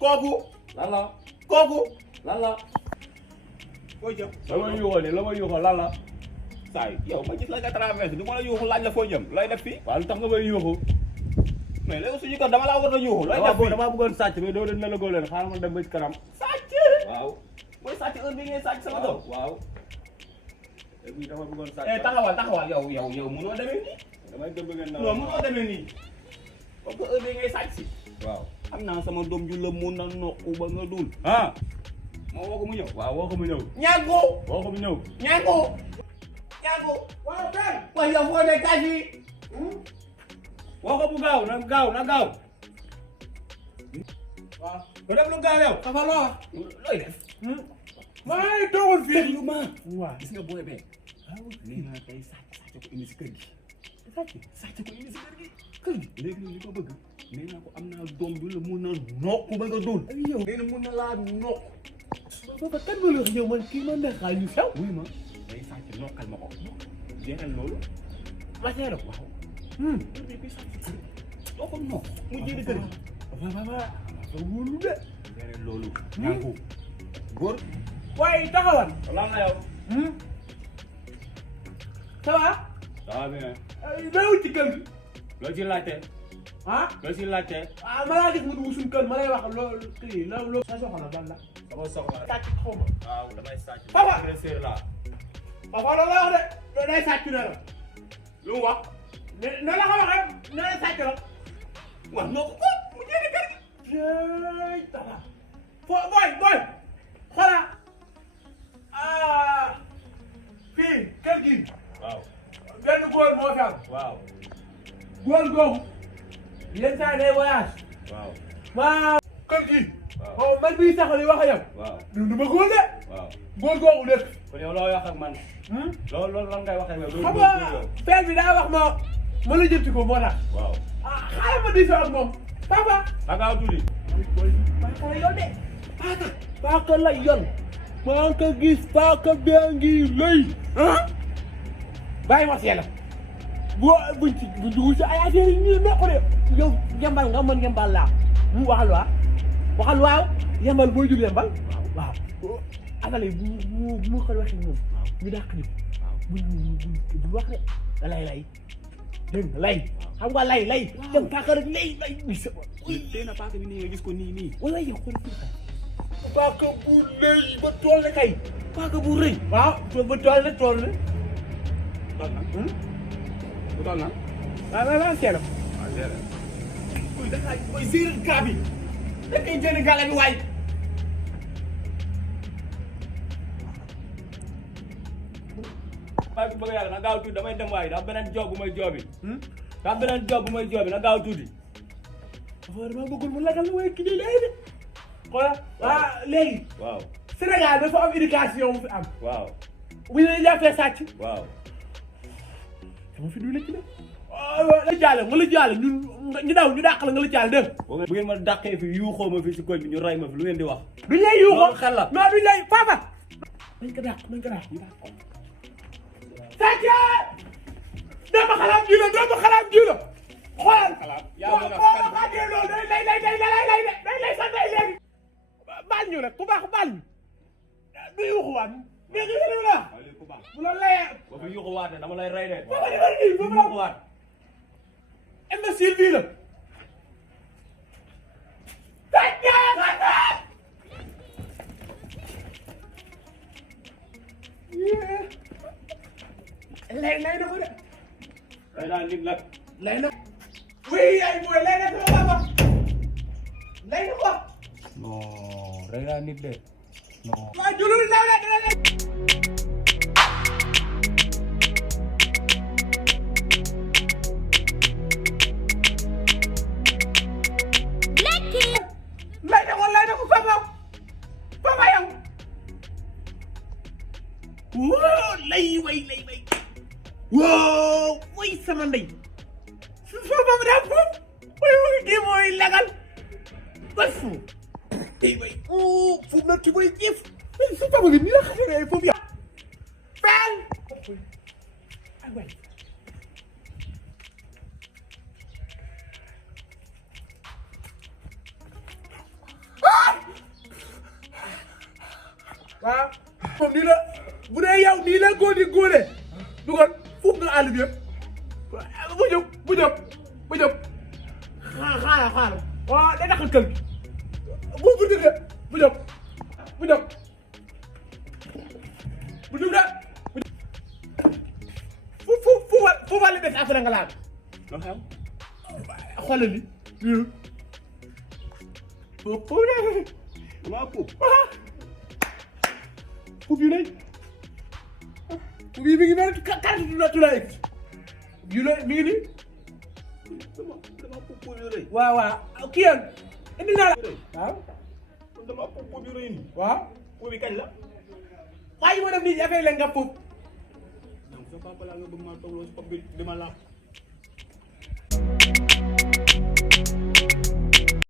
kooku. lan la. kooku. lan la. foo jëm. la ma yuuxoo nii la ma yuuxoo lan la. saa yow ma gis la nga traversé du ma la yuuxu laaj la foo jëm looy def fii. waaw lu tax nga may yuuxu. mais léegi suñu ko dama laa war a yuuxu. looy def fii damaa bëggoon sàcc mais doo leen nelagoo leen xaaral ma dem ba ci kanam. sàcc. waaw. mooy sàcc heure bi ngay sàcc sama doom. waaw. et puis dama bëggoon sàcc. taxawal yow mënoo demee nii. damay dem ba ngeen non mënoo demee nii. parce que heure bi ngay sàcc si. waaw. am naa sama doom ju la mun na nokku ba nga dul. ah. moo woo ko mu ñëw. waaw woo ko mu ñëw. ñàkku. woo ko mu ñëw. ñàkku. waaw kay. waaye yow foo nekk kaas yi. woo ko bu gaaw na gaaw. waaw. ba def lu gaaw yow. Tafa loo wax. looy def. maa ngi toogoon fii. déglu ma. waaw gis nga booy bee. nee naa tey sàcc ko indi si kër gi. sàcc ko indi si kër gi. léegi nag li ko bëgg. nee naa ko am naa doom bi la mun na nokku ba nga dul. ay yow nee na mun na laa nokk. ba kan ma la wax yow man kii man de xaay yu sew. wuy ma day sàcc nokkal ma ko. jeexal loolu. ma seere ko. waaw. mais bi sàcc kër doo ko nokk mu jënd kër gi. waaw wóolu de. jeexal loolu. ñànku góor. waaye taxawal. lan la yow. ça va. ça va bien. dawul ci kër gi. loo ci laajte. ah. loo ci laajte. ah ma laa gis nga dugg suñu kër ma lay wax loolu kii loolu sa soxla ban la. sama soxla. sàcc xaw ma. waaw damay sàcc. Papa. agresseur laa. papa loolu la wax de loolu day sàcc ne la. lu mu wax. mais noonu la ko waxee ne la sàcc la. waaw noo ko mu jënd kër gi. jëy tala. booy xoolal fii kër gi. waaw. benn góor moo fi am. waaw. góor googu yenn saa yi day voyage. waaw. waaw kër gi. waaw. man bii sax li wax ak yow. waaw. du ma góor de. waaw. góor googu dëkk. kon yow loo wax ak man. loolu lan ngay wax ak yow. xam nga père bi daa wax ma la jëmti ko moo tax. waaw. xaaral ma diisoo ak moom. papa. da ngaa tuuti. paaka la yoon de. paaka la yoon. maa ngi ko gis paaka bee ngi lëy. bàyyi ma seela. buñ dugg si ay affaire yi ñuy nekk de. yow yembal nga mën yembal laa. mu waxal waaw. yembal booy jub yembal. waaw. affaire yi bu ko waxee moom. ñu dàq ni bu wax de da lay. dégg nga lay. xam nga lay. dem paaka rek lay. tey na paaka bi nii nga gis ko nii. wala yow xool fii kay. paaka bu lëy ba tool ne kay. paaka bu rëy. waaw ba tool ne. tool na. bu tool na. waaw seelo. waaw jërëjëf. da ngaa séeréer gaa bi. da ngay jënd gàlla bi waay. maa ngi bëgg a yàgg na gaaw tuuti damay dem waaye daa beneen job bu may joobi. na gaaw tuuti. vraiment bëggul mu lagal waaye kii léegi de. xoolal léegi. waaw. Sénégal dafa am éducation bu fi am. waaw. bu ñu leen jàppee sàcc. waaw. sama fi du la ci de. nga la jaale ñu daw ñu dàq la nga la jaale dégg nga. bu ngeen ma dàqee fi yuuxoo ma fi si koñ bi ñu ray ma fi lu ngeen di wax. duñ lay yuuxoo loolu xel la. non duñ lay papa. nañ ko dàq ñu dàq. sàcc. dama xalaat ji la xoolal. yaa mën a fen loolu day lay sant léegi. baal ñu rek ku baax baal ñu. du yuuxuwaat. dégg nga la. bu la layee. boo fi yuuxuwaatee dama lay rey de. boo ko defee nii boo ko yuuxuwaat. imbécile bii la. lay na ko de. day naa nit nag. lay na. oui ay mooy lay na sama papa. lay na ko. non day naa nit de. non. waaw julul ndaw la dina leen. lay na ko papa. papa yow. wóo lay way. wóo way sama ndey. su boobu daa foofu. way kii mooy lagal. way fu. way fu na ci mooy jëf. su boobu gi nii la xasee foofu yow. feel. ay way. moom nii la bu dee yow nii la góor di góore dugal fuuf nga àll bi yëpp bu jóg xaaral waaw day tax kël bu dëgg bu jóg da fu wàllu des affaire nga laal loo xew xoolal li damaa puub puub yu lay puub yi mi ngi mel carte tu la egg yu lay mi ngi nii dama puub puub yu rëy waaw kii yan indi naa la waaw dama puub puub yu rëy nii waaw puub bi kañ la waaye ma def nii affaire la nga puub donc sa papa laa nga bëgg maa toog loolu si pap bi di ma laaj